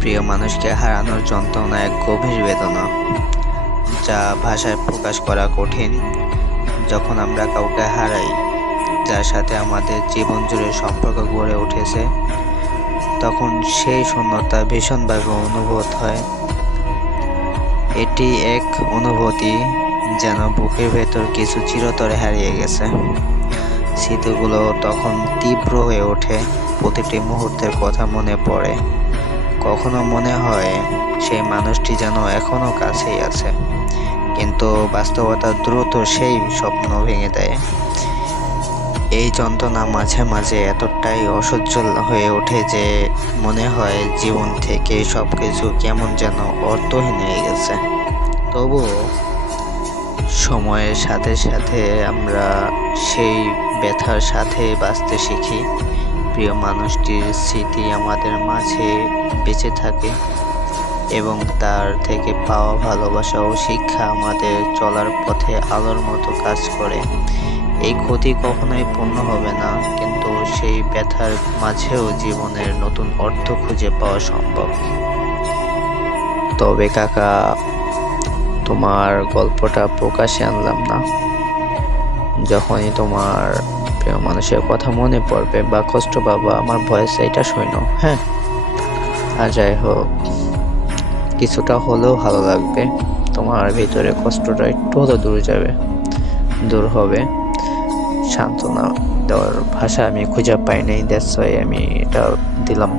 প্রিয় মানুষকে হারানোর যন্ত্রণা এক গভীর বেদনা, যা ভাষায় প্রকাশ করা কঠিন। যখন আমরা কাউকে হারাই, যার সাথে আমাদের জীবন জুড়ে সম্পর্ক গড়ে উঠেছে, তখন সেই শূন্যতা ভীষণভাবে অনুভূত হয়। এটি এক অনুভূতি যেন বুকের ভেতর কিছু চিরতরে হারিয়ে গেছে। স্মৃতিগুলো তখন তীব্র হয়ে ওঠে, প্রতিটি মুহূর্তের কথা মনে পড়ে। কখনো মনে হয় সেই মানুষটি যেন এখনো কাছেই আছে, কিন্তু বাস্তবতা দ্রুত সেই স্বপ্ন ভেঙে দেয়। এই যন্ত্রণা মাঝে মাঝে এতটাই অসহ্য হয়ে ওঠে যে মনে হয় জীবন থেকে সবকিছু কেমন যেন অর্থহীন হয়ে গেছে। তবুও সময়ের সাথে সাথে আমরা সেই ব্যথার সাথে বাঁচতে শিখি। প্রিয় মানুষটির স্মৃতি আমাদের মাঝে বেঁচে থাকে এবং তার থেকে পাওয়া ভালোবাসা ও শিক্ষা আমাদের চলার পথে আলোর মতো কাজ করে। এই ক্ষতি কখনোই পূর্ণ হবে না, কিন্তু সেই ব্যথার মাঝেও জীবনের নতুন অর্থ খুঁজে পাওয়া সম্ভব। তবে কাকা, তোমার গল্পটা প্রকাশে আনলাম না। যখনই তোমার প্রিয় মানুষের কথা মনে পড়বে বা কষ্ট পাবা, আমার ভয়েস এটা শোনো, হ্যাঁ? আর যাই হোক, কিছুটা হলেও ভালো লাগবে। তোমার ভিতরে কষ্টটা একটু হলেও দূর হবে। সান্ত্বনা দেওয়ার ভাষা আমি খুঁজে পাই নাই, দ্যাটস ওয়াই আমি এটা দিলাম।